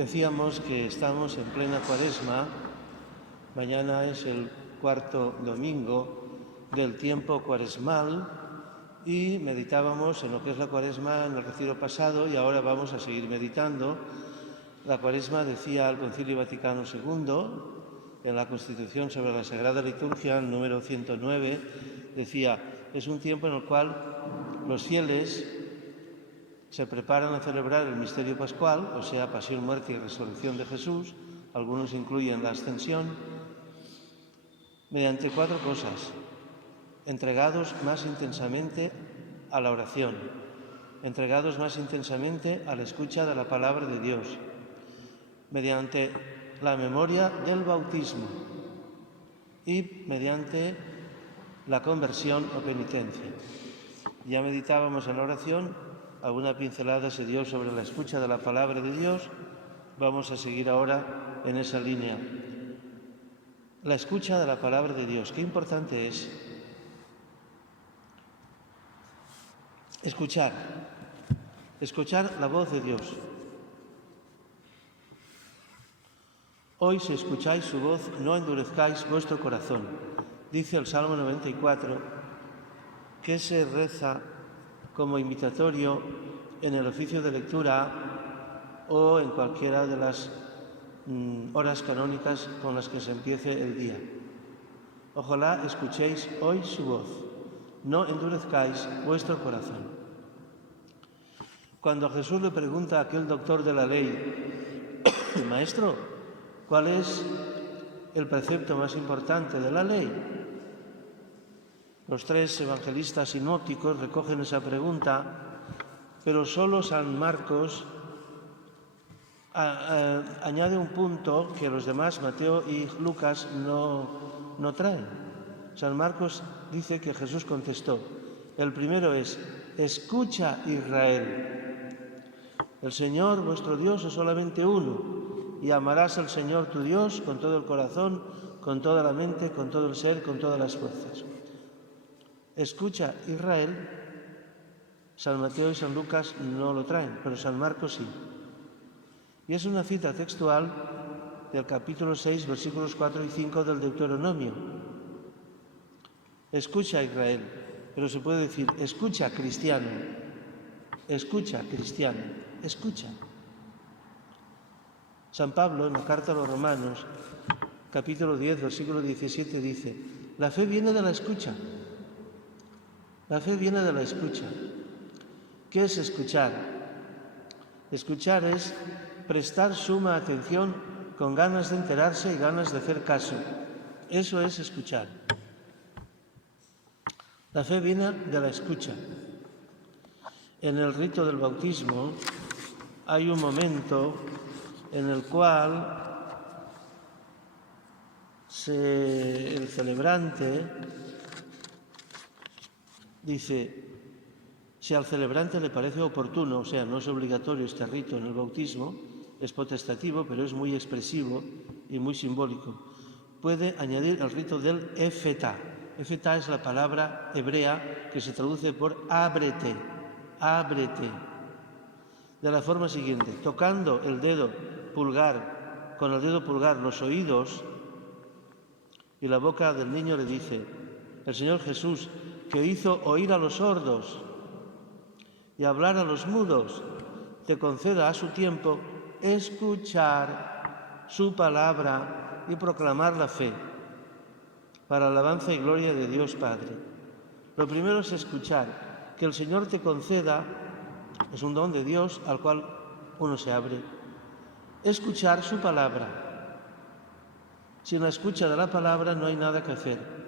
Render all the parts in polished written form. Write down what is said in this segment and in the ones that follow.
Decíamos que estamos en plena Cuaresma. Mañana es el cuarto domingo del tiempo cuaresmal y meditábamos en lo que es la Cuaresma en el retiro pasado y ahora vamos a seguir meditando. La Cuaresma, decía el Concilio Vaticano II, en la Constitución sobre la Sagrada Liturgia, el número 109, decía: es un tiempo en el cual los fieles se preparan a celebrar el misterio pascual, o sea, pasión, muerte y resurrección de Jesús. Algunos incluyen la ascensión, mediante 4 cosas: entregados más intensamente a la oración, entregados más intensamente a la escucha de la palabra de Dios, mediante la memoria del bautismo y mediante la conversión o penitencia. Ya meditábamos en la oración, alguna pincelada se dio sobre la escucha de la palabra de Dios. Vamos a seguir ahora en esa línea. La escucha de la palabra de Dios, qué importante es escuchar la voz de Dios. Hoy, si escucháis su voz, no endurezcáis vuestro corazón. Dice el Salmo 94, que se reza como invitatorio en el oficio de lectura o en cualquiera de las horas canónicas con las que se empiece el día. Ojalá escuchéis hoy su voz, no endurezcáis vuestro corazón. Cuando Jesús le pregunta a aquel doctor de la ley: Maestro, ¿cuál es el precepto más importante de la ley? Los 3 evangelistas sinópticos recogen esa pregunta, pero solo San Marcos añade un punto que los demás, Mateo y Lucas, no traen. San Marcos dice que Jesús contestó. El primero es: escucha, Israel. El Señor vuestro Dios es solamente uno, y amarás al Señor tu Dios con todo el corazón, con toda la mente, con todo el ser, con todas las fuerzas. Escucha, Israel. San Mateo y San Lucas no lo traen, pero San Marcos sí. Y es una cita textual del capítulo 6, versículos 4 y 5 del Deuteronomio. Escucha, Israel, pero se puede decir: escucha, cristiano, escucha, cristiano, escucha. San Pablo, en la carta a los Romanos, capítulo 10, versículo 17, dice: la fe viene de la escucha. La fe viene de la escucha. ¿Qué es escuchar? Escuchar es prestar suma atención con ganas de enterarse y ganas de hacer caso. Eso es escuchar. La fe viene de la escucha. En el rito del bautismo hay un momento en el cual el celebrante dice: si al celebrante le parece oportuno, o sea, no es obligatorio este rito en el bautismo, es potestativo, pero es muy expresivo y muy simbólico, puede añadir el rito del efetá. Efetá es la palabra hebrea que se traduce por ábrete, ábrete, de la forma siguiente: tocando el dedo pulgar, con el dedo pulgar los oídos y la boca del niño, le dice el Señor Jesús, que hizo oír a los sordos y hablar a los mudos, te conceda a su tiempo escuchar su palabra y proclamar la fe, para alabanza y gloria de Dios Padre. Lo primero es escuchar. Que el Señor te conceda es un don de Dios al cual uno se abre. Escuchar su palabra. Sin la escucha de la palabra no hay nada que hacer.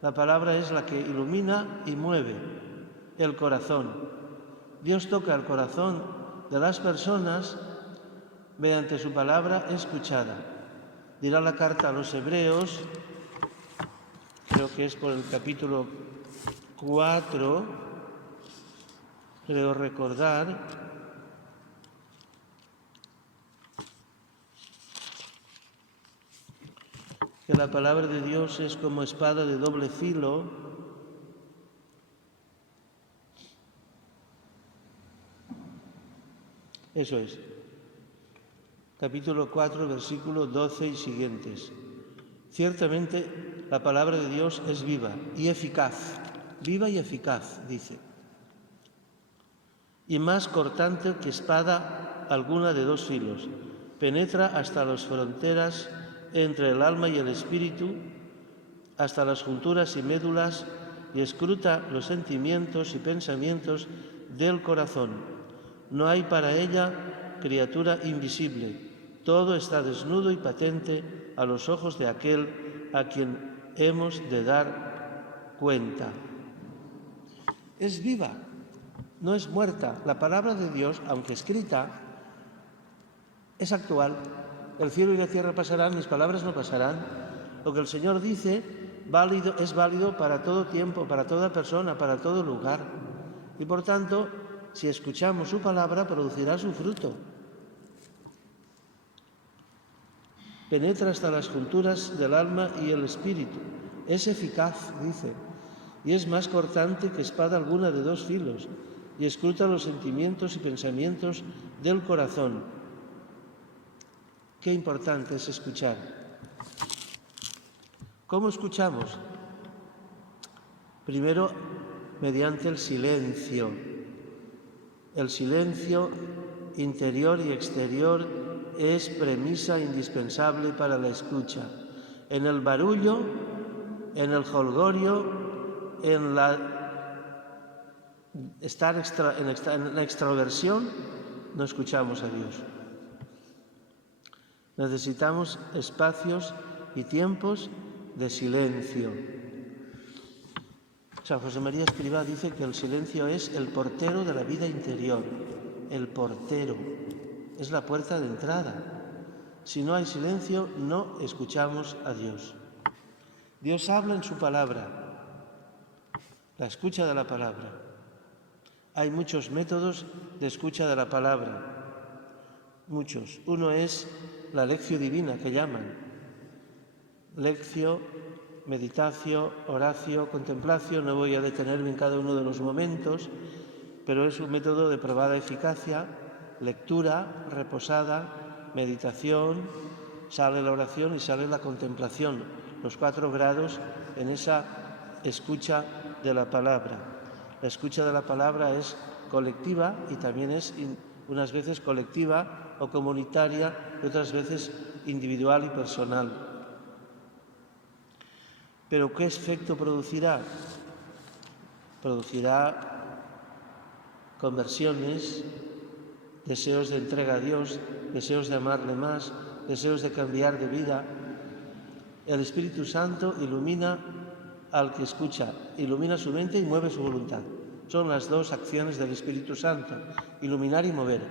La palabra es la que ilumina y mueve el corazón. Dios toca el corazón de las personas mediante su palabra escuchada. Dirá la carta a los Hebreos, creo que es por el capítulo 4, creo recordar, que la palabra de Dios es como espada de doble filo. Eso es. capítulo 4, versículo 12 y siguientes. Ciertamente la palabra de Dios es viva y eficaz, dice, y más cortante que espada alguna de 2 filos, penetra hasta las fronteras entre el alma y el espíritu, hasta las junturas y médulas, y escruta los sentimientos y pensamientos del corazón. No hay para ella criatura invisible, todo está desnudo y patente a los ojos de aquel a quien hemos de dar cuenta. Es viva, no es muerta. La palabra de Dios, aunque escrita, es actual. El cielo y la tierra pasarán, mis palabras no pasarán. Lo que el Señor dice es válido para todo tiempo, para toda persona, para todo lugar. Y por tanto, si escuchamos su palabra, producirá su fruto. Penetra hasta las junturas del alma y el espíritu. Es eficaz, dice, y es más cortante que espada alguna de 2 filos, y escruta los sentimientos y pensamientos del corazón. Qué importante es escuchar. ¿Cómo escuchamos? Primero, mediante el silencio. El silencio interior y exterior es premisa indispensable para la escucha. En el barullo, en el jolgorio, en la extroversión, no escuchamos a Dios. Necesitamos espacios y tiempos de silencio. San José María Escrivá dice que el silencio es el portero de la vida interior. El portero es la puerta de entrada. Si no hay silencio, no escuchamos a Dios. Dios habla en su palabra, la escucha de la palabra. Hay muchos métodos de escucha de la palabra, muchos. Uno es la lección divina, que llaman. Lección, meditación, oración, contemplación. No voy a detenerme en cada uno de los momentos, pero es un método de probada eficacia. Lectura reposada, meditación, sale la oración y sale la contemplación. Los 4 grados en esa escucha de la palabra. La escucha de la palabra es colectiva y también es unas veces colectiva o comunitaria y otras veces individual y personal. ¿Pero qué efecto producirá? Producirá conversiones, deseos de entrega a Dios, deseos de amarle más, deseos de cambiar de vida. El Espíritu Santo ilumina al que escucha, ilumina su mente y mueve su voluntad. Son las 2 acciones del Espíritu Santo, iluminar y mover.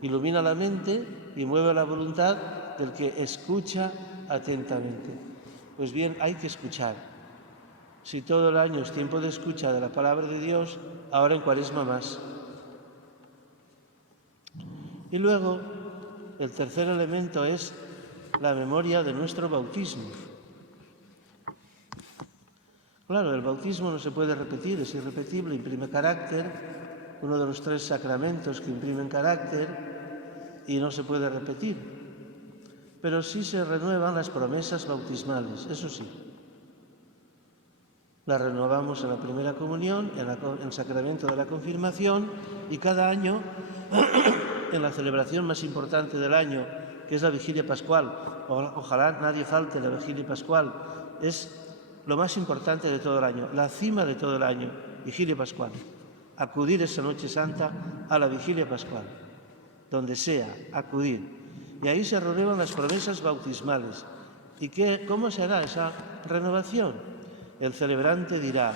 Ilumina la mente y mueve la voluntad del que escucha atentamente. Pues bien, hay que escuchar. Si todo el año es tiempo de escucha de la palabra de Dios, ahora en Cuaresma más. Y luego, el tercer elemento es la memoria de nuestro bautismo. Claro, el bautismo no se puede repetir, es irrepetible, imprime carácter, uno de los 3 sacramentos que imprimen carácter, y no se puede repetir. Pero sí se renuevan las promesas bautismales, eso sí. Las renovamos en la primera comunión, en el sacramento de la confirmación, y cada año, en la celebración más importante del año, que es la Vigilia Pascual. Ojalá nadie falte la Vigilia Pascual. Es lo más importante de todo el año, la cima de todo el año, Vigilia Pascual. Acudir esa Noche Santa a la Vigilia Pascual, donde sea, acudir. Y ahí se renuevan las promesas bautismales. ¿Y cómo se hará esa renovación? El celebrante dirá: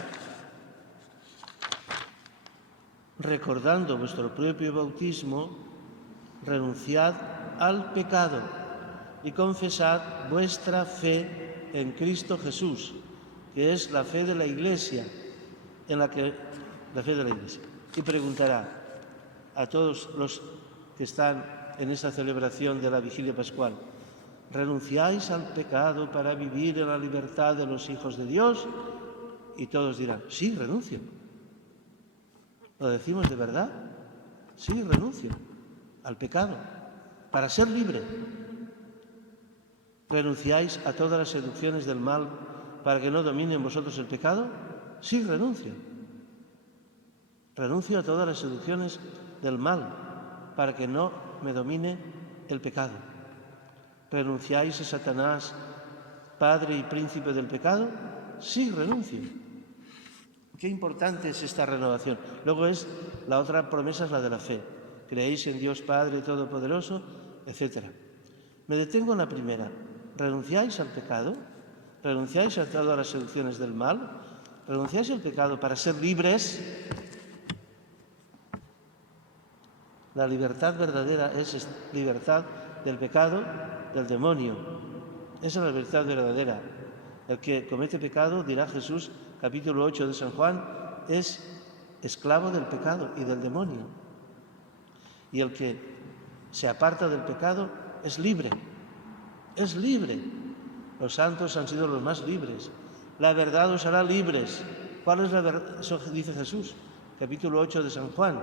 recordando vuestro propio bautismo, renunciad al pecado y confesad vuestra fe en Cristo Jesús, que es la fe de la Iglesia, Y preguntará a todos los que están en esa celebración de la Vigilia Pascual: ¿renunciáis al pecado para vivir en la libertad de los hijos de Dios? Y todos dirán: sí, renuncio. ¿Lo decimos de verdad? Sí, renuncio al pecado. para ser libre. ¿Renunciáis a todas las seducciones del mal para que no domine en vosotros el pecado? Sí, renuncio. Renuncio a todas las seducciones del mal para que no me domine el pecado. ¿Renunciáis a Satanás, padre y príncipe del pecado? Sí, renuncio. Qué importante es esta renovación. Luego la otra promesa es la de la fe. Creéis en Dios Padre Todopoderoso, etc. Me detengo en la primera. ¿Renunciáis al pecado? ¿Renunciáis a todas las seducciones del mal? ¿Renunciáis al pecado para ser libres? La libertad verdadera es libertad del pecado, del demonio. Esa es la libertad verdadera. El que comete pecado, dirá Jesús, capítulo 8 de San Juan, es esclavo del pecado y del demonio. Y el que se aparta del pecado es libre. Es libre. Los santos han sido los más libres. La verdad os hará libres. ¿Cuál es la verdad? Eso dice Jesús, capítulo 8 de San Juan.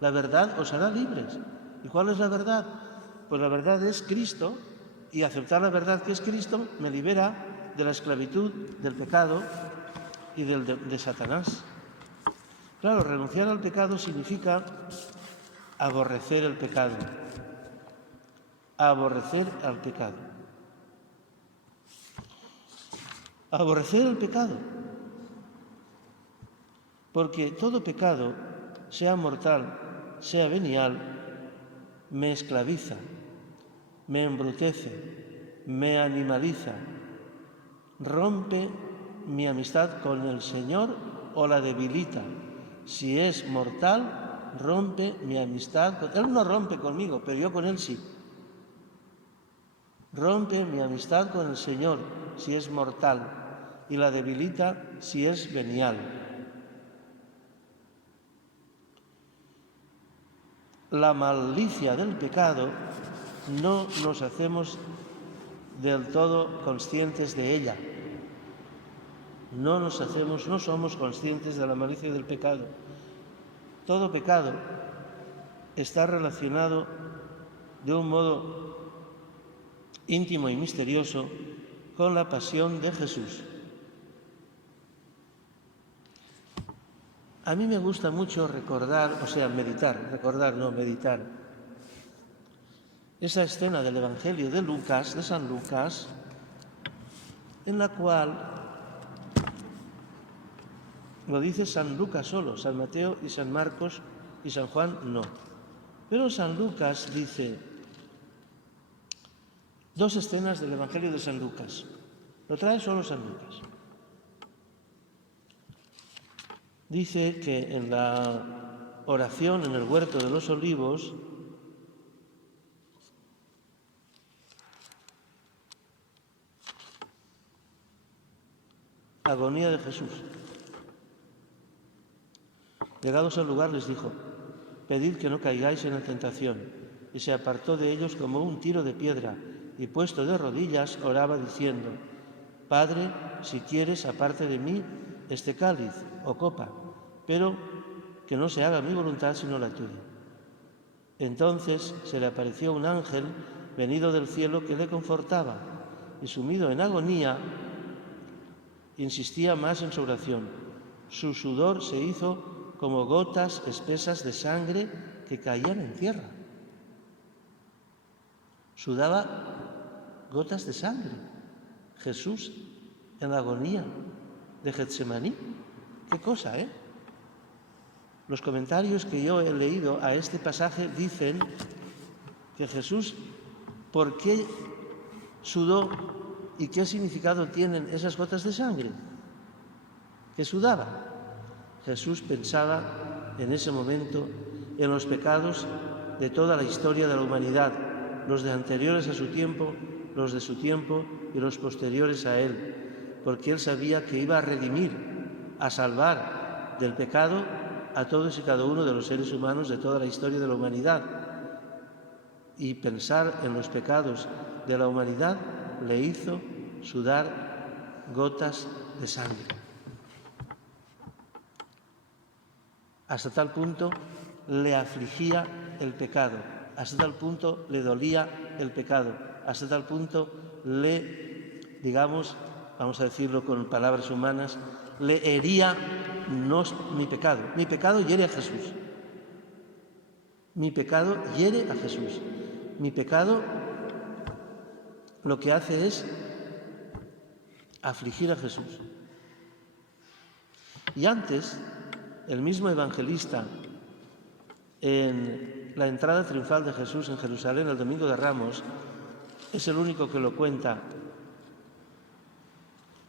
La verdad os hará libres. ¿Y cuál es la verdad? Pues la verdad es Cristo, y aceptar la verdad que es Cristo me libera de la esclavitud, del pecado y de Satanás. Claro, renunciar al pecado significa aborrecer el pecado. Aborrecer al pecado. Aborrecer el pecado. Porque todo pecado, sea mortal, sea venial, me esclaviza, me embrutece, me animaliza, rompe mi amistad con el Señor o la debilita. Si es mortal, rompe mi amistad con Él. No rompe conmigo, pero yo con Él sí. Rompe mi amistad con el Señor si es mortal y la debilita si es venial. La malicia del pecado no nos hacemos del todo conscientes de ella. No somos conscientes de la malicia del pecado. Todo pecado está relacionado de un modo íntimo y misterioso con la pasión de Jesús. A mí me gusta mucho meditar esa escena del Evangelio de Lucas, de San Lucas, en la cual lo dice San Lucas solo, San Mateo y San Marcos y San Juan no. Pero San Lucas dice dos escenas del Evangelio de San Lucas. Lo trae solo San Lucas. Dice que en la oración en el huerto de los olivos, agonía de Jesús. Llegados al lugar les dijo: pedid que no caigáis en la tentación. Y se apartó de ellos como un tiro de piedra, y puesto de rodillas oraba diciendo: Padre, si quieres, aparte de mí este cáliz o copa, pero que no se haga mi voluntad sino la tuya. Entonces se le apareció un ángel venido del cielo que le confortaba, y sumido en agonía insistía más en su oración. Su sudor se hizo como gotas espesas de sangre que caían en tierra. Sudaba gotas de sangre. Jesús en la agonía de Getsemaní. Qué cosa, ¿eh? Los comentarios que yo he leído a este pasaje dicen que Jesús, ¿por qué sudó y qué significado tienen esas gotas de sangre? ¿Qué sudaba? Jesús pensaba en ese momento en los pecados de toda la historia de la humanidad, los de anteriores a su tiempo, los de su tiempo y los posteriores a él, porque él sabía que iba a redimir, a salvar del pecado a todos y cada uno de los seres humanos de toda la historia de la humanidad. Y pensar en los pecados de la humanidad le hizo sudar gotas de sangre. Hasta tal punto le afligía el pecado. hasta tal punto le dolía el pecado, hasta tal punto le, digamos, vamos a decirlo con palabras humanas, le hería no mi pecado. Mi pecado hiere a Jesús. Mi pecado hiere a Jesús. Mi pecado lo que hace es afligir a Jesús. Y antes, el mismo evangelista, en la entrada triunfal de Jesús en Jerusalén el Domingo de Ramos, es el único que lo cuenta.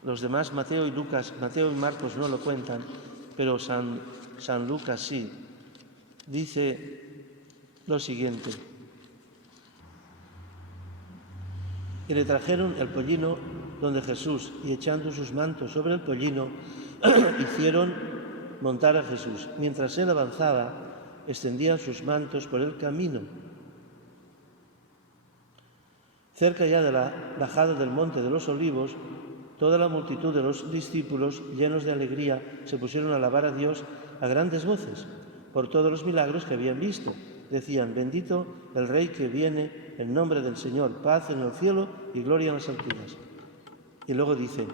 Los demás, Mateo y Marcos no lo cuentan, pero San Lucas sí. Dice lo siguiente: y le trajeron el pollino donde Jesús, y echando sus mantos sobre el pollino, hicieron montar a Jesús. Mientras él avanzaba, extendían sus mantos por el camino. Cerca ya de la bajada del Monte de los Olivos, toda la multitud de los discípulos, llenos de alegría, se pusieron a alabar a Dios a grandes voces por todos los milagros que habían visto. Decían: bendito el Rey que viene en nombre del Señor, paz en el cielo y gloria en las alturas. Y luego dice: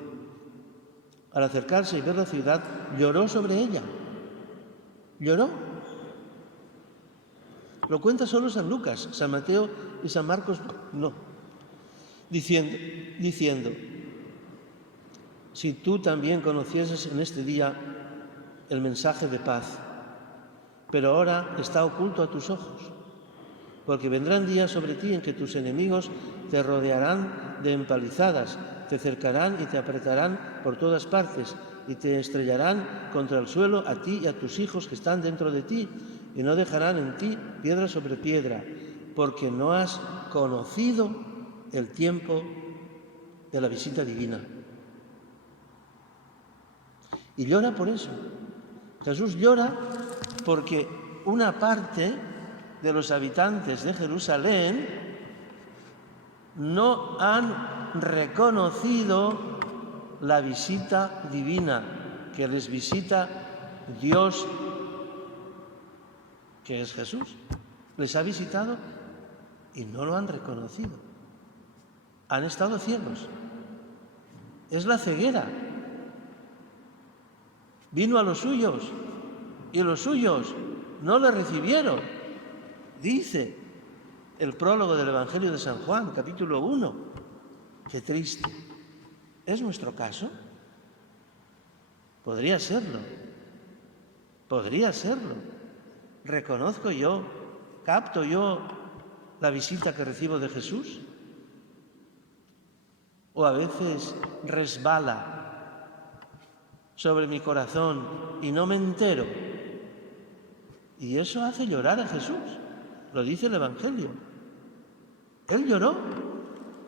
al acercarse y ver la ciudad, lloró sobre ella. Lloró. Lo cuenta solo San Lucas, San Mateo y San Marcos no. Diciendo: si tú también conocieses en este día el mensaje de paz, pero ahora está oculto a tus ojos, porque vendrán días sobre ti en que tus enemigos te rodearán de empalizadas, te cercarán y te apretarán por todas partes, y te estrellarán contra el suelo a ti y a tus hijos que están dentro de ti, y no dejarán en ti piedra sobre piedra, porque no has conocido el tiempo de la visita divina. Y llora por eso. Jesús llora porque una parte de los habitantes de Jerusalén no han reconocido la visita divina, que les visita Dios, que es Jesús. Les ha visitado y no lo han reconocido. Han estado ciegos. Es la ceguera. Vino a los suyos y los suyos no le recibieron. Dice el prólogo del Evangelio de San Juan, capítulo 1. Qué triste. ¿Es nuestro caso? Podría serlo. Podría serlo. ¿Reconozco yo, capto yo la visita que recibo de Jesús? ¿O a veces resbala sobre mi corazón y no me entero? Y eso hace llorar a Jesús, lo dice el Evangelio. Él lloró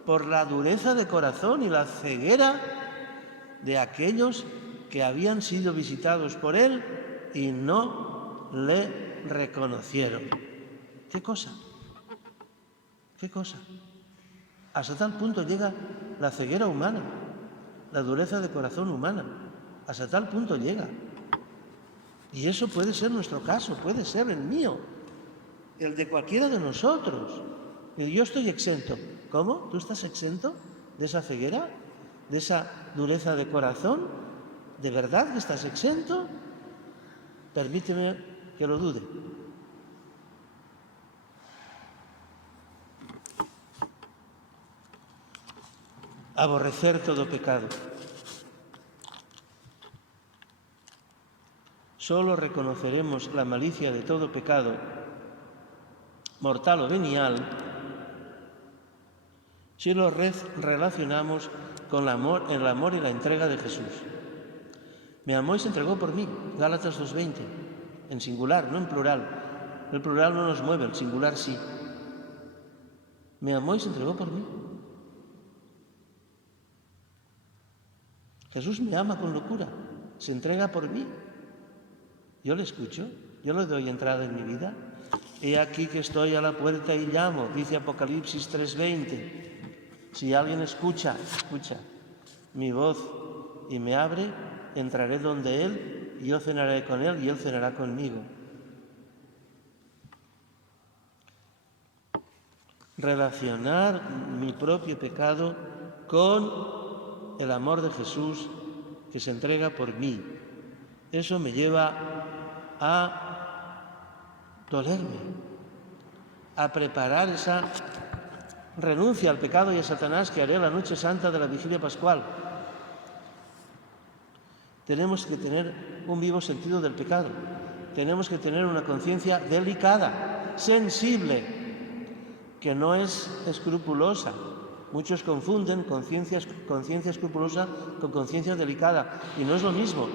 por la dureza de corazón y la ceguera de aquellos que habían sido visitados por Él y no le reconocieron. ¿Qué cosa? ¿Qué cosa? Hasta tal punto llega la ceguera humana, la dureza de corazón humana. Hasta tal punto llega. Y eso puede ser nuestro caso, puede ser el mío, el de cualquiera de nosotros. Y yo estoy exento. ¿Cómo? ¿Tú estás exento de esa ceguera? ¿De esa dureza de corazón? ¿De verdad que estás exento? Permíteme que lo dude. Aborrecer todo pecado. Solo reconoceremos la malicia de todo pecado, mortal o venial, si lo relacionamos con el amor y la entrega de Jesús. Me amó y se entregó por mí, Gálatas 2:20, en singular, no en plural. El plural no nos mueve, el singular sí. Me amó y se entregó por mí. Jesús me ama con locura, se entrega por mí. Yo le escucho, yo le doy entrada en mi vida. He aquí que estoy a la puerta y llamo, dice Apocalipsis 3:20. Si alguien escucha mi voz y me abre, entraré donde Él, y yo cenaré con Él y Él cenará conmigo. relacionar mi propio pecado con el amor de Jesús que se entrega por mí. Eso me lleva a dolerme, a preparar esa renuncia al pecado y a Satanás que haré la noche santa de la vigilia pascual. Tenemos que tener un vivo sentido del pecado. Tenemos que tener una conciencia delicada, sensible, que no es escrupulosa. Muchos confunden conciencia escrupulosa con conciencia delicada, y no es lo mismo.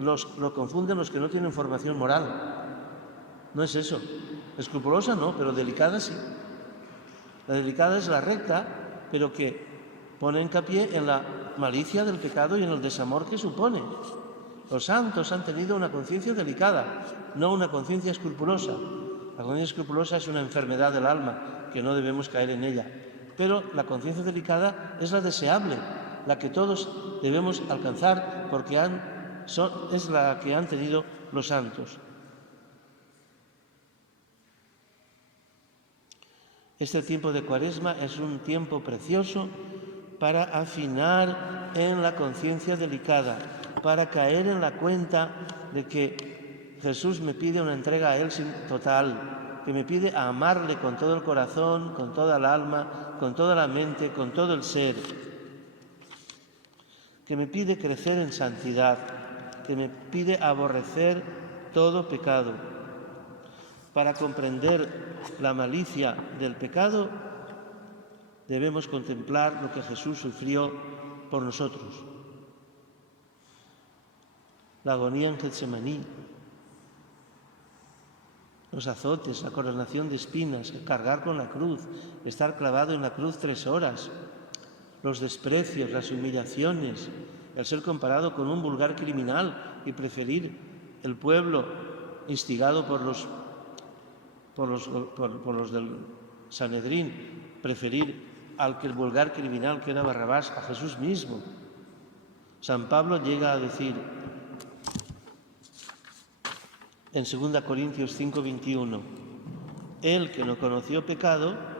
Lo confunden los que no tienen formación moral. No es eso. Escrupulosa no, pero delicada sí. La delicada es la recta, pero que pone hincapié en la malicia del pecado y en el desamor que supone. Los santos han tenido una conciencia delicada, no una conciencia escrupulosa. La conciencia escrupulosa es una enfermedad del alma, que no debemos caer en ella. Pero la conciencia delicada es la deseable, la que todos debemos alcanzar, porque es la que han tenido los santos. Este tiempo de Cuaresma es un tiempo precioso para afinar en la conciencia delicada, para caer en la cuenta de que Jesús me pide una entrega a Él total, que me pide a amarle con todo el corazón, con toda el alma, con toda la mente, con todo el ser, que me pide crecer en santidad, que me pide aborrecer todo pecado. Para comprender la malicia del pecado, debemos contemplar lo que Jesús sufrió por nosotros. La agonía en Getsemaní, los azotes, la coronación de espinas, el cargar con la cruz, estar clavado en la cruz 3 horas, los desprecios, las humillaciones, el ser comparado con un vulgar criminal y preferir el pueblo instigado por los del Sanedrín, preferir al que el vulgar criminal que era Barrabás a Jesús mismo. San Pablo llega a decir en 2 Corintios 5:21, Él que no conoció pecado,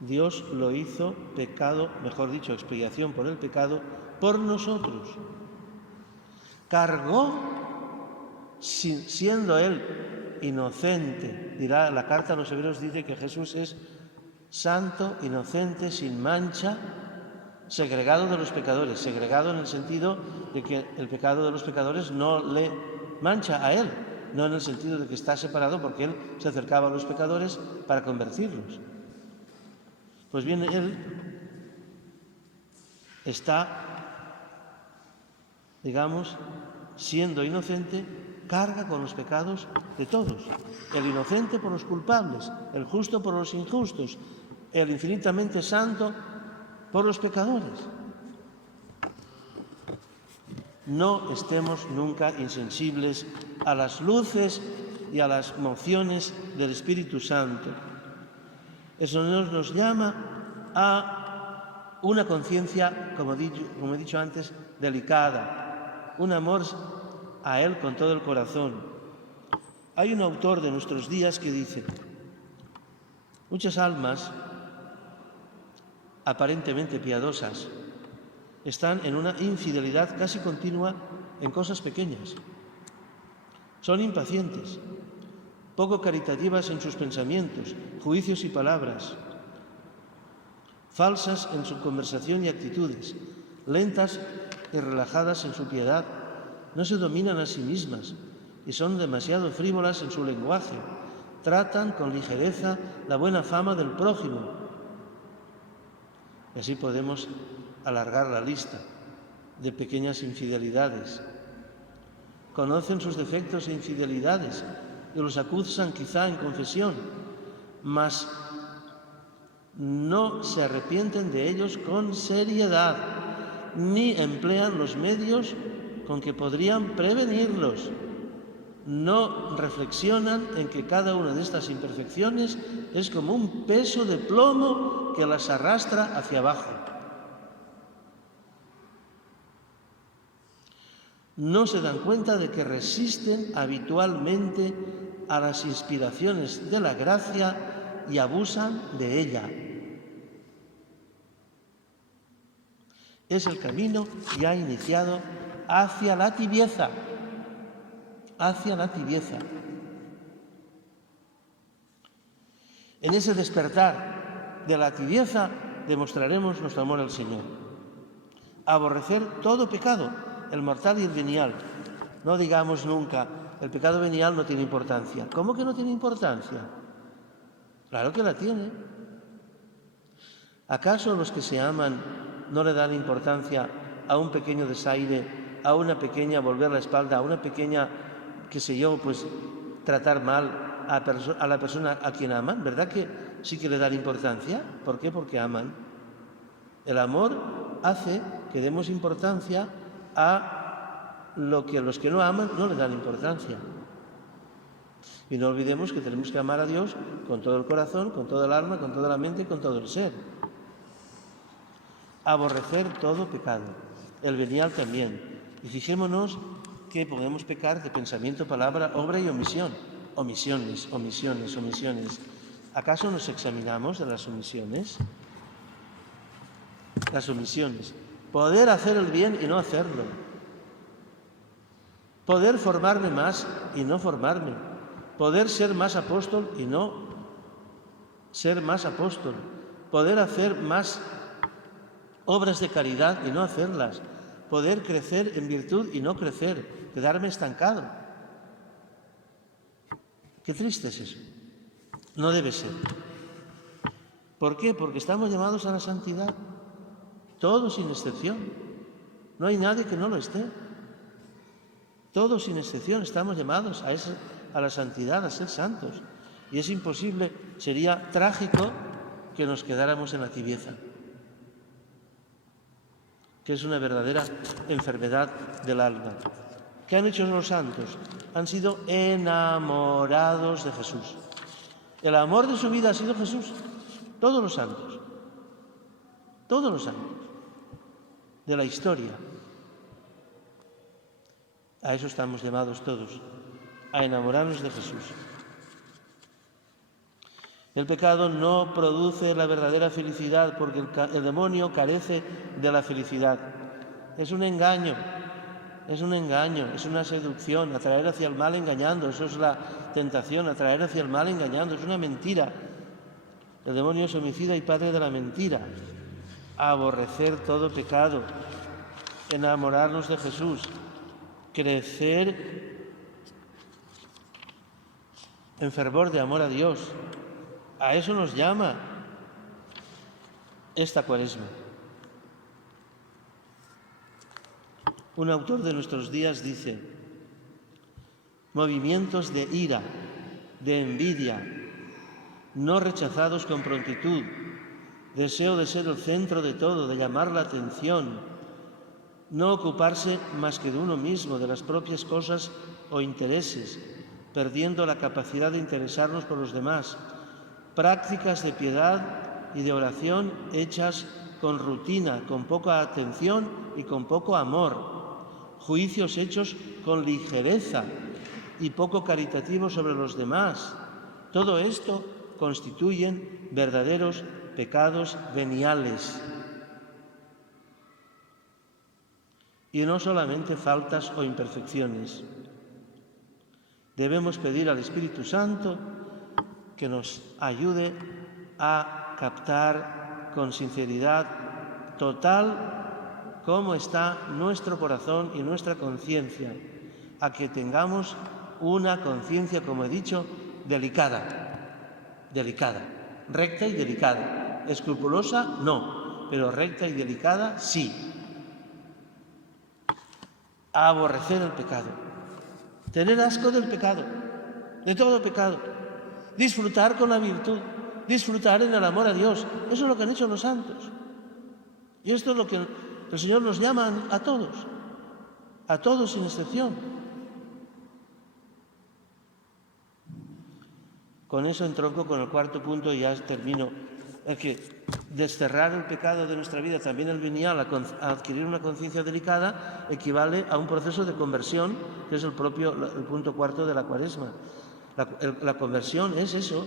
Dios lo hizo pecado, mejor dicho, expiación por el pecado, por nosotros. Cargó, siendo Él inocente. Dirá, la carta a los Hebreos dice que Jesús es santo, inocente, sin mancha, segregado de los pecadores. Segregado en el sentido de que el pecado de los pecadores no le mancha a Él, no en el sentido de que está separado porque Él se acercaba a los pecadores para convertirlos. Pues bien, Él está, digamos, siendo inocente, carga con los pecados de todos. El inocente por los culpables, el justo por los injustos, el infinitamente santo por los pecadores. No estemos nunca insensibles a las luces y a las mociones del Espíritu Santo. Eso nos llama a una conciencia, como he dicho antes, delicada, un amor a Él con todo el corazón. Hay un autor de nuestros días que dice: muchas almas aparentemente piadosas están en una infidelidad casi continua en cosas pequeñas. Son impacientes, poco caritativas en sus pensamientos, juicios y palabras, falsas en su conversación y actitudes, lentas y relajadas en su piedad, no se dominan a sí mismas y son demasiado frívolas en su lenguaje, tratan con ligereza la buena fama del prójimo. Y así podemos alargar la lista de pequeñas infidelidades. Conocen sus defectos e infidelidades y los acusan quizá en confesión, mas no se arrepienten de ellos con seriedad, ni emplean los medios con que podrían prevenirlos. No reflexionan en que cada una de estas imperfecciones es como un peso de plomo que las arrastra hacia abajo. No se dan cuenta de que resisten habitualmente a las inspiraciones de la gracia y abusan de ella. Es el camino ya iniciado hacia la tibieza, hacia la tibieza. En ese despertar de la tibieza demostraremos nuestro amor al Señor. Aborrecer todo pecado, el mortal y el venial. No digamos nunca, el pecado venial no tiene importancia. ¿Cómo que no tiene importancia? Claro que la tiene. ¿Acaso los que se aman no le dan importancia a un pequeño desaire, a una pequeña volver la espalda, a una pequeña, qué sé yo, pues tratar mal a la persona a quien aman? ¿Verdad que sí que le dan importancia? ¿Por qué? Porque aman. El amor hace que demos importancia a lo que los que no aman no le dan importancia. Y no olvidemos que tenemos que amar a Dios con todo el corazón, con toda el alma, con toda la mente y con todo el ser. Aborrecer todo pecado, el venial también. Y fijémonos que podemos pecar de pensamiento, palabra, obra y omisión. Omisiones. ¿Acaso nos examinamos de las omisiones? Las omisiones. Poder hacer el bien y no hacerlo. Poder formarme más y no formarme. Poder ser más apóstol y no ser más apóstol. Poder hacer más obras de caridad y no hacerlas. Poder crecer en virtud y no crecer. Quedarme estancado. Qué triste es eso. No debe ser. ¿Por qué? Porque estamos llamados a la santidad. Todos sin excepción. No hay nadie que no lo esté. Todos sin excepción estamos llamados a la santidad, a ser santos. Y es imposible, sería trágico que nos quedáramos en la tibieza, que es una verdadera enfermedad del alma. ¿Qué han hecho los santos? Han sido enamorados de Jesús. El amor de su vida ha sido Jesús. Todos los santos de la historia. A eso estamos llamados todos, a enamorarnos de Jesús. El pecado no produce la verdadera felicidad porque el demonio carece de la felicidad. Es un engaño, es una seducción, atraer hacia el mal engañando. Eso es la tentación, atraer hacia el mal engañando. Es una mentira. El demonio es homicida y padre de la mentira. Aborrecer todo pecado, enamorarnos de Jesús, crecer en fervor de amor a Dios. A eso nos llama esta Cuaresma. Un autor de nuestros días dice: movimientos de ira, de envidia, no rechazados con prontitud, deseo de ser el centro de todo, de llamar la atención, no ocuparse más que de uno mismo, de las propias cosas o intereses, perdiendo la capacidad de interesarnos por los demás, prácticas de piedad y de oración hechas con rutina, con poca atención y con poco amor, juicios hechos con ligereza y poco caritativos sobre los demás. Todo esto constituyen verdaderos pecados veniales. Y no solamente faltas o imperfecciones. Debemos pedir al Espíritu Santo que nos ayude a captar con sinceridad total cómo está nuestro corazón y nuestra conciencia, a que tengamos una conciencia, como he dicho, delicada, recta y delicada. Escrupulosa, no, pero recta y delicada, sí. Aborrecer el pecado, tener asco del pecado, de todo pecado, disfrutar con la virtud, disfrutar en el amor a Dios. Eso es lo que han hecho los santos. Y esto es lo que el Señor nos llama a todos sin excepción. Con eso entronco con el cuarto punto y ya termino. Es que desterrar el pecado de nuestra vida, también el venial, a adquirir una conciencia delicada, equivale a un proceso de conversión, que es el punto cuarto de la Cuaresma. La conversión es eso,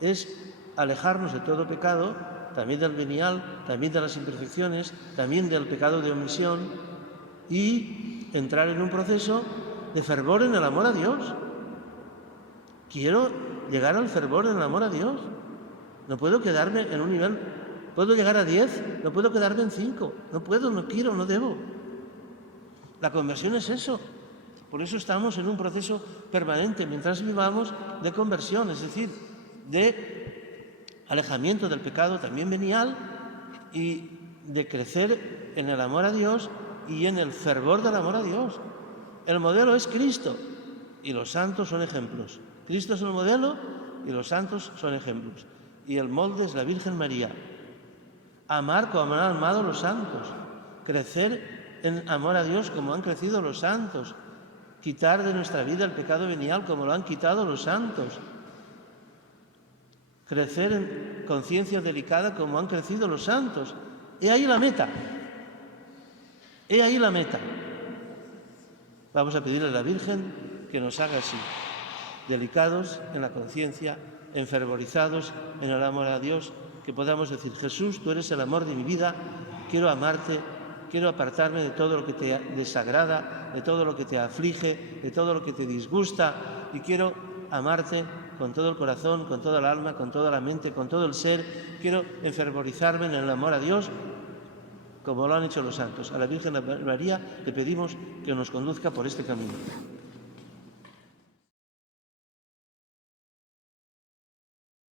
es alejarnos de todo pecado, también del venial, también de las imperfecciones, también del pecado de omisión, y entrar en un proceso de fervor en el amor a Dios. Quiero llegar al fervor en el amor a Dios. No puedo quedarme en un nivel, puedo llegar a 10, no puedo quedarme en 5, no puedo, no quiero, no debo. La conversión es eso. Por eso estamos en un proceso permanente mientras vivamos de conversión, es decir, de alejamiento del pecado también venial y de crecer en el amor a Dios y en el fervor del amor a Dios. El modelo es Cristo y los santos son ejemplos. Cristo es el modelo y los santos son ejemplos. Y el molde es la Virgen María. Amar como han amado los santos, crecer en amor a Dios como han crecido los santos, quitar de nuestra vida el pecado venial como lo han quitado los santos, crecer en conciencia delicada como han crecido los santos. He ahí la meta. He ahí la meta. Vamos a pedirle a la Virgen que nos haga así, delicados en la conciencia, enfervorizados en el amor a Dios, que podamos decir: Jesús, tú eres el amor de mi vida, quiero amarte, quiero apartarme de todo lo que te desagrada, de todo lo que te aflige, de todo lo que te disgusta, y quiero amarte con todo el corazón, con toda el alma, con toda la mente, con todo el ser. Quiero enfervorizarme en el amor a Dios, como lo han hecho los santos. A la Virgen María le pedimos que nos conduzca por este camino.